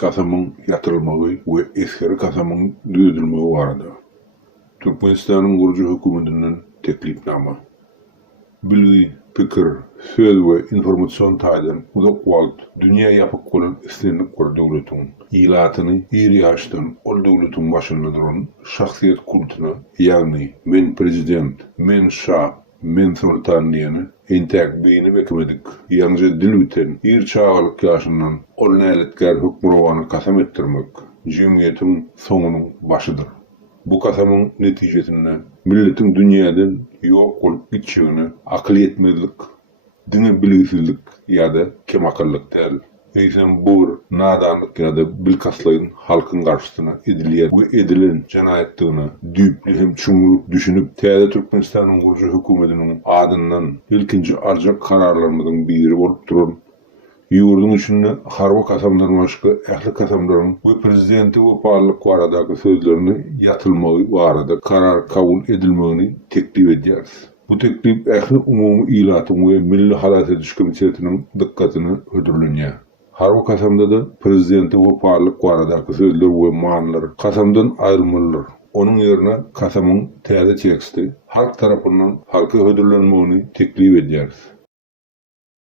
kasamın yatırılmağı ve eskeri kasamın düzülmeği vardı. Türkmenistan'ın kurucu hükümetinden teklifnama. Bilgi, fikir, söz ve informasyon taydan uzak wagt dünya yapıp kolan istenlik kur devletin ilatını iri yaştan ol devletin başında duran şahsiyet kultuna yani men prezident, men şah, men sultan diyeni entek beyni bekmedik. Yalnızca dil biten ir çağalık yaşından ol näletger hükmüravanı kasam ettirmek cemiyetin sonunun başıdır. Bu kasamın neticesinde milletin dünyadan yok olup gitişini akıl etmezlik, dine bilgisizlik ya da kemakırlık değil. Eysen buğur, nadanlık ya da bilkaslayın halkın karşısına ediliyen ve edilen cinayetliğine düyüplü hem çumuruk düşünüp Täze Türkmenistan'ın kurucu hükümetinin adından ilkinci arcak kararlarımızın biri olup durun. Yurdun içinde harba kasamların başka ehli kasamların ve prezidenti ve parlak varadaki sözlerini yatılmağı varada karar kabul edilmeğini teklif ederiz. Bu teklif ehli umumi ilatın ve Milli Halat Ediş Komitesi'nin dikkatini ödürlünye. Harba kasamda da prezidenti ve parlak varadaki sözler ve manlar kasamdan ayrılmalıdır. Onun yerine kasamın Täze teksti halk tarafından halka ödürlenmeğini teklif ederiz.